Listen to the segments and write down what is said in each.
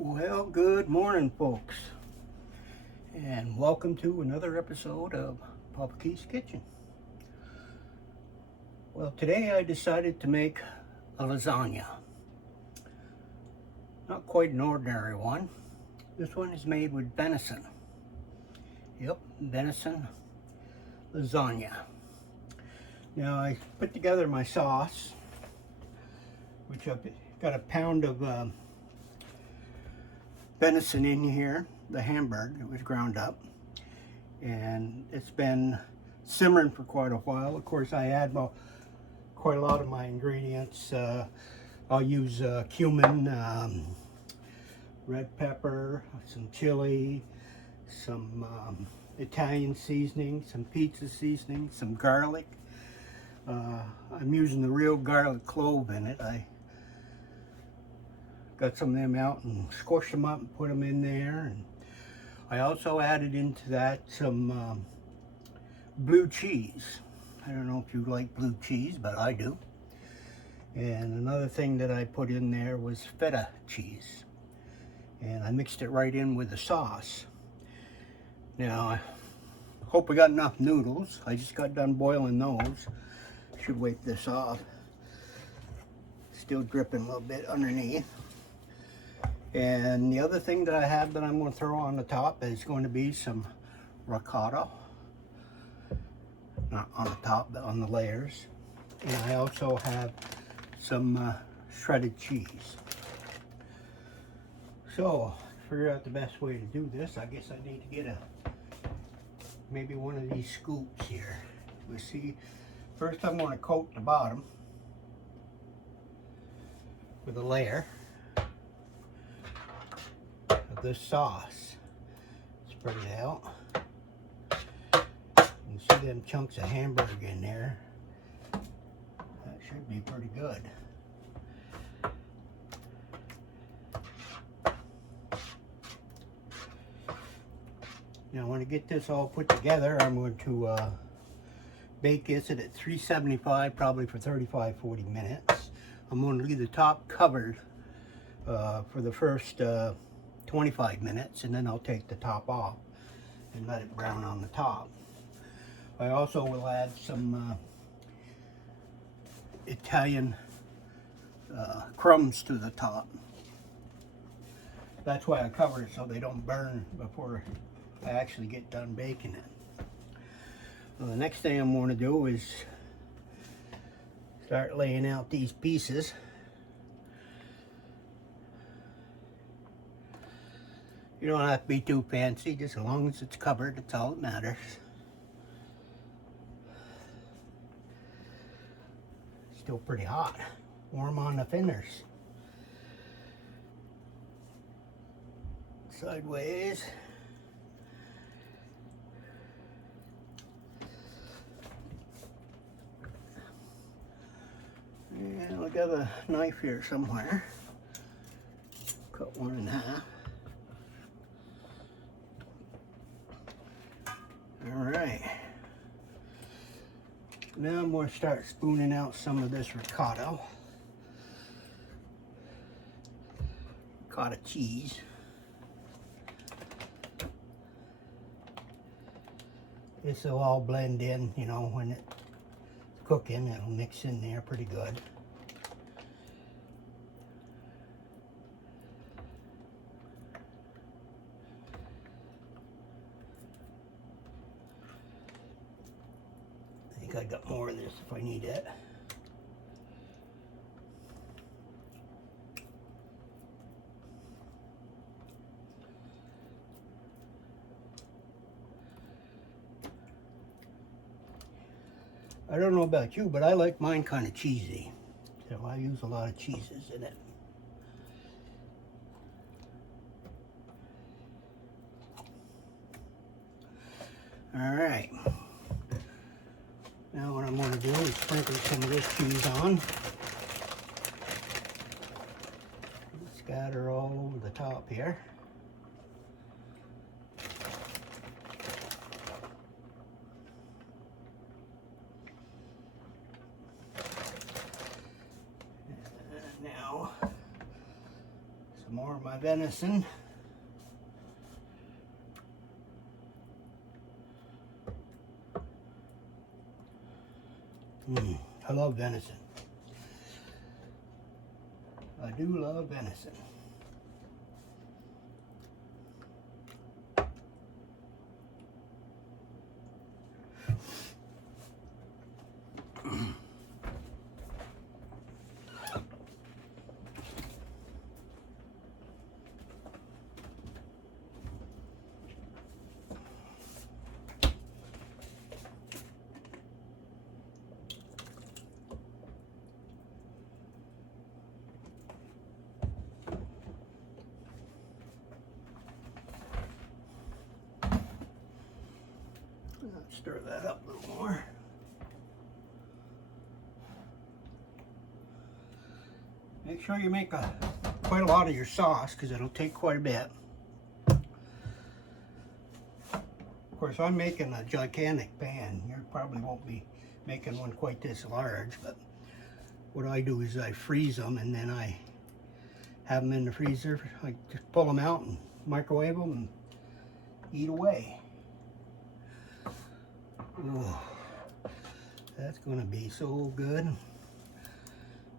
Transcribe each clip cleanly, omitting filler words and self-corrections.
Well, good morning, folks, and welcome to another episode of Papa Keith's Kitchen. Well, today I decided to make a lasagna. Not quite an ordinary one. This one is made with venison. Yep, venison lasagna. Now I put together my sauce, which I've got a pound of venison in here, the Hamburg. It was ground up, and it's been simmering for quite a while. Of course, I add quite a lot of my ingredients. I'll use cumin, red pepper, some chili, some Italian seasoning, some pizza seasoning, some garlic. I'm using the real garlic clove in it. I got some of them out and squished them up and put them in there. And I also added into that some blue cheese. I don't know if you like blue cheese, but I do. And another thing that I put in there was feta cheese. And I mixed it right in with the sauce. Now, I hope we got enough noodles. I just got done boiling those. Should wipe this off. Still dripping a little bit underneath. And the other thing that I have that I'm going to throw on the top is going to be some ricotta. Not on the top, but on the layers. And I also have some shredded cheese. So, to figure out the best way to do this, I guess I need to get maybe one of these scoops here. We'll see. First I'm going to coat the bottom with a layer of this sauce. Spread it out. You can see them chunks of hamburger in there. That should be pretty good. Now when I get this all put together, I'm going to bake this at 375, probably for 35-40 minutes. I'm going to leave the top covered for the first 25 minutes, and then I'll take the top off and let it brown on the top. I also will add some Italian crumbs to the top. That's why I cover it, so they don't burn before I actually get done baking it. Well, the next thing I'm going to do is start laying out these pieces. You don't have to be too fancy, just as long as it's covered, that's all that matters. Still pretty hot, warm on the fingers. Sideways. And I got a knife here somewhere. Cut one in half. Alright. Now I'm going to start spooning out some of this ricotta cheese. This will all blend in, you know, when it's cooking, it'll mix in there pretty good. I think I got more of this if I need it. I don't know about you, but I like mine kind of cheesy. So I use a lot of cheeses in it. Alright. Now what I'm going to do is sprinkle some of this cheese on. Scatter all over the top here. And now some more for my venison. I love venison. I do love venison. Stir that up a little more. Make sure you make quite a lot of your sauce because it'll take quite a bit. Of course, I'm making a gigantic pan. You probably won't be making one quite this large, but what I do is I freeze them and then I have them in the freezer. I just pull them out and microwave them and eat away. Oh, that's gonna be so good.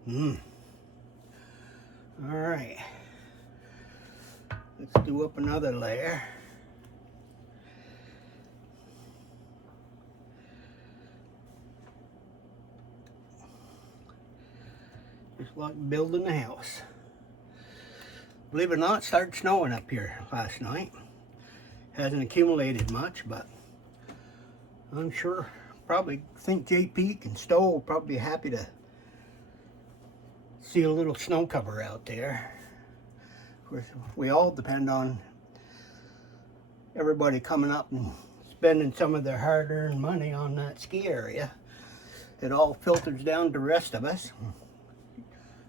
All right, let's do up another layer. Just like building a house. Believe it or not, it started snowing up here last night. Hasn't accumulated much, but I'm sure, probably think JP and Stowe will probably be happy to see a little snow cover out there. Of course, we all depend on everybody coming up and spending some of their hard-earned money on that ski area. It all filters down to the rest of us.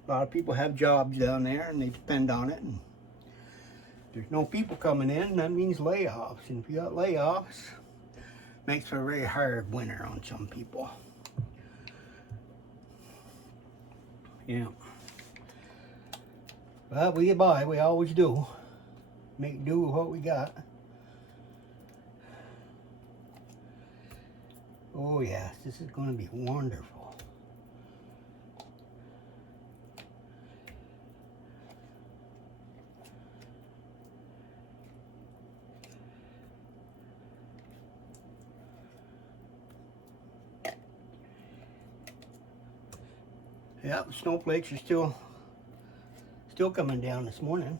A lot of people have jobs down there and they depend on it. And if there's no people coming in, that means layoffs. And if you got layoffs, makes for a very hard winter on some people. Yeah. But we get by, we always do. Make do with what we got. Oh yes, this is going to be wonderful. Yeah, the snowflakes are still coming down this morning.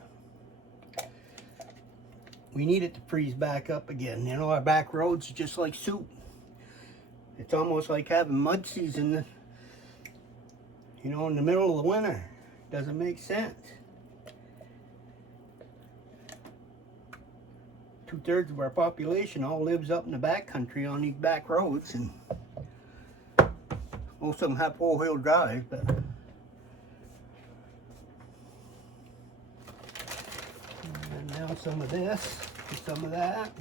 We need it to freeze back up again. You know, our back roads are just like soup. It's almost like having mud season, you know, in the middle of the winter. Doesn't make sense. 2/3 of our population all lives up in the back country on these back roads, and most of them have four-wheel drive, but and now some of this and some of that.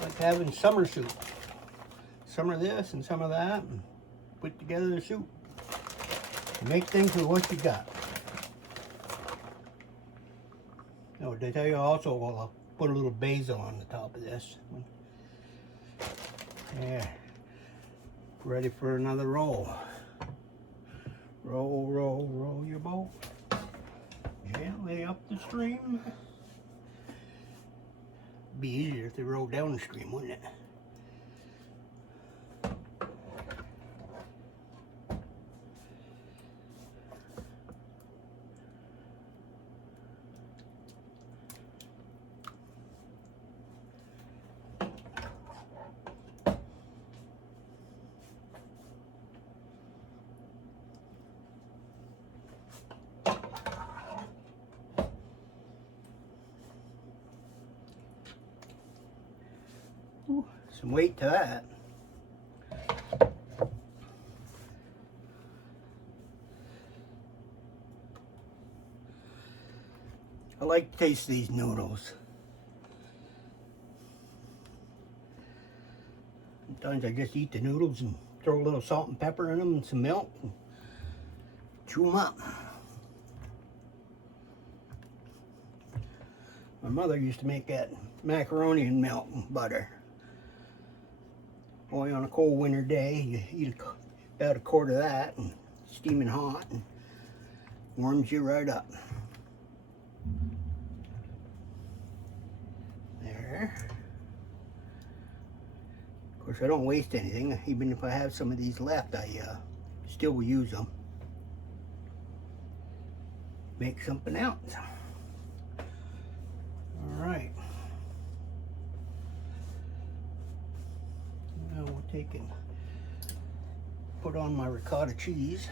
Like having summer soup. Some of this and some of that, and put together the soup. Make things with what you got. Oh, did I tell you also, well, I'll put a little basil on the top of this. Yeah. Ready for another roll. Roll, roll, roll your boat gently up the stream. Be easier if they rolled down the stream, wouldn't it? Ooh, some weight to that. I like to taste these noodles. Sometimes I just eat the noodles and throw a little salt and pepper in them and some milk and chew them up. My mother used to make that macaroni and milk and butter. Boy, on a cold winter day, you eat about a quart of that, and steaming hot, and warms you right up. There. Of course, I don't waste anything. Even if I have some of these left, I still will use them. Make something else. All right. Now we'll take and put on my ricotta cheese.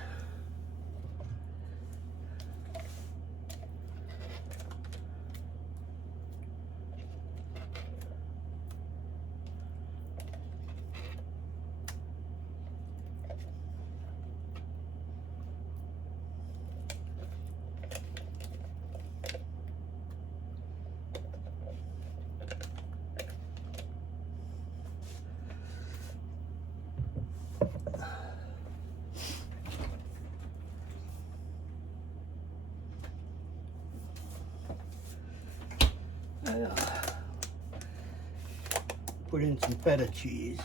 Put in some feta cheese.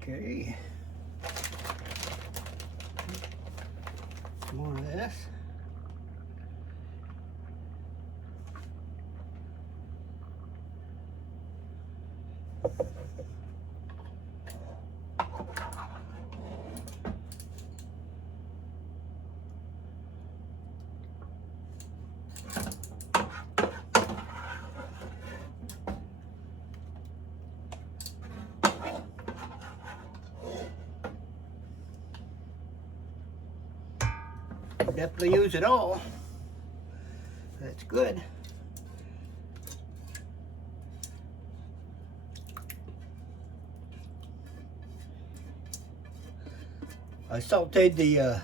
Okay. More of this. Definitely use it all. That's good. I sauteed the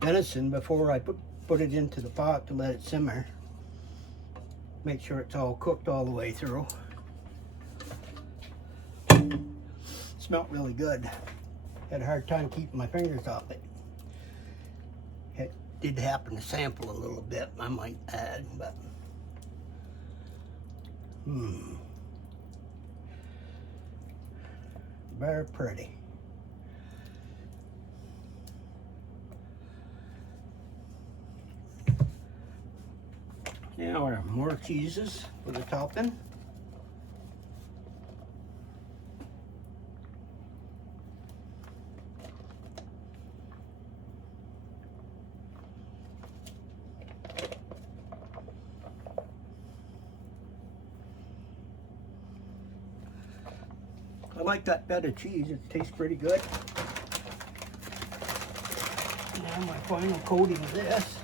venison before I put it into the pot to let it simmer. Make sure it's all cooked all the way through. Smelled really good. Had a hard time keeping my fingers off it. It did happen to sample a little bit, I might add, but very pretty. Now our more cheeses for the topping. I like that feta cheese, it tastes pretty good. Now my final coating of this.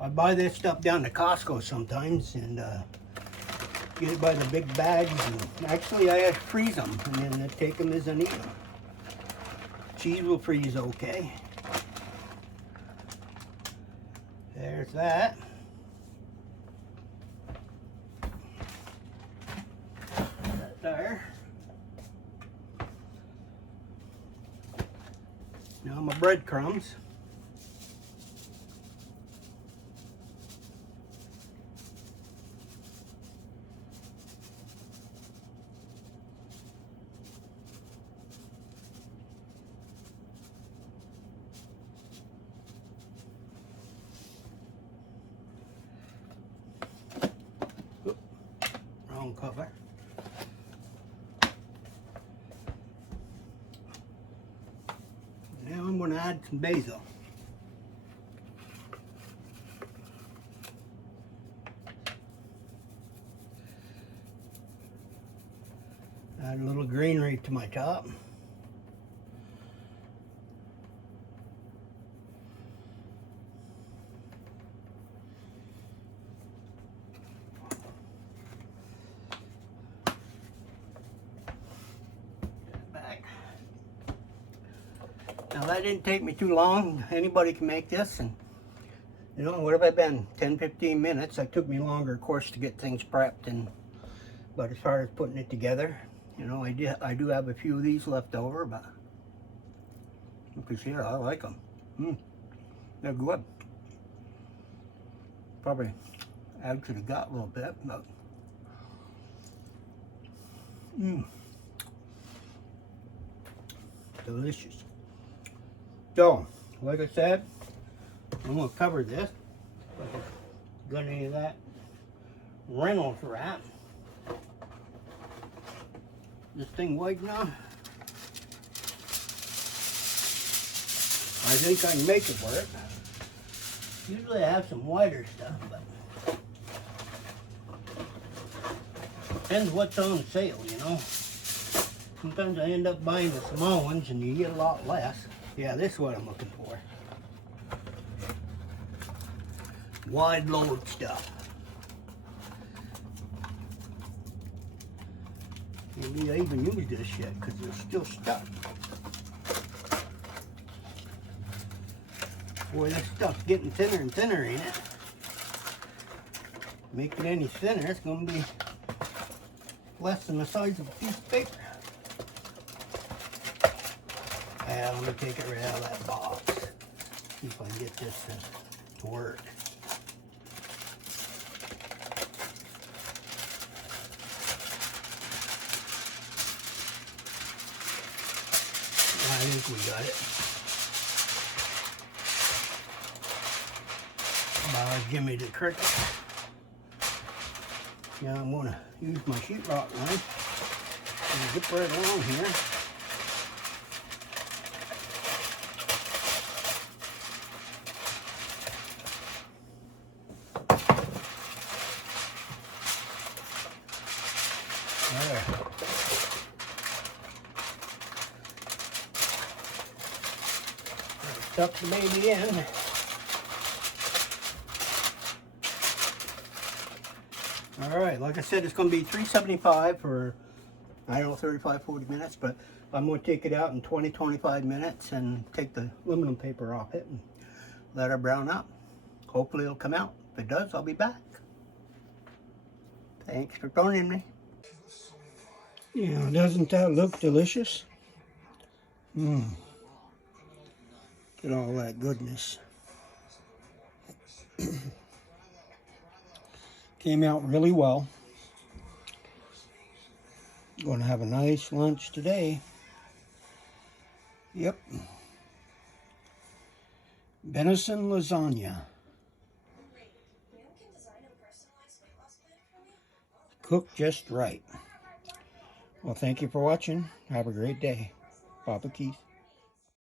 I buy this stuff down to Costco sometimes and get it by the big bags, and actually I freeze them and then I take them as I need them. Cheese will freeze okay. There's that. That there. Now my breadcrumbs. Cover. Now I'm going to add some basil. Add a little greenery to my top. Now that didn't take me too long. Anybody can make this, and You know, what have I been? 10-15 minutes. It took me longer, of course, to get things prepped, but as far as putting it together, you know, I do have a few of these left over, but you can see it, I like them. They're good. Probably add to the gut a little bit, but delicious. So, like I said, I'm going to cover this. Got any of that Reynolds wrap. This thing white now. I think I can make it work. Usually I have some whiter stuff, but depends what's on sale, you know. Sometimes I end up buying the small ones and you get a lot less. Yeah, this is what I'm looking for. Wide load stuff. Maybe I even used this yet because it's still stuck. Boy, this stuff's getting thinner and thinner, ain't it? Make it any thinner, it's going to be less than the size of a piece of paper. Let me take it right out of that box. See if I can get this to work. I think we got it. Jimmy the Cricket. Now I'm going to use my sheetrock knife and zip right along here. There. Tuck the baby in. Alright, like I said, it's going to be $3.75 for, I don't know, 35-40 minutes, but I'm going to take it out in 20-25 minutes and take the aluminum paper off it and let it brown up. Hopefully it'll come out. If it does, I'll be back. Thanks for joining me. Yeah, doesn't that look delicious? Look at all that goodness. Came out really well. Going to have a nice lunch today. Yep. Venison lasagna. Cooked just right. Well, thank you for watching. Have a great day. Papa Keith.